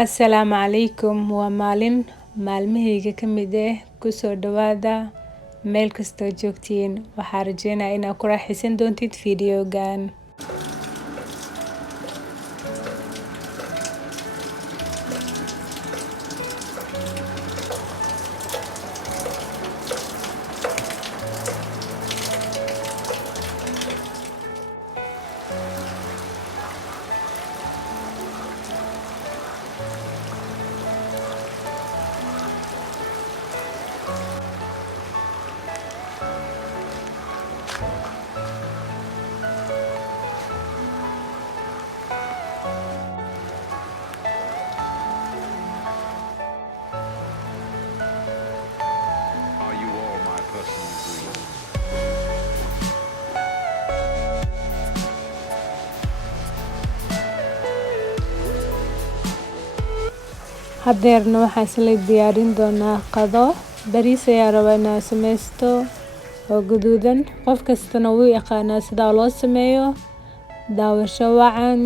Assalaamu calaykum waa maalin maalmahayga ka mid ah kusoo dhawaada meel kastoo joogtiin waxaan rajeynayaa inaad ku raaxaysan doontid fiidiyogan. Are you all my personal dreams? Hadeerna waxaan isla diyaarin doonaa qado. Bariis ayaa rabaa inaan sameysto oo guduudan. Qof kastana wuu yaqaanaa sida loo sameeyo. Daawasho wacan.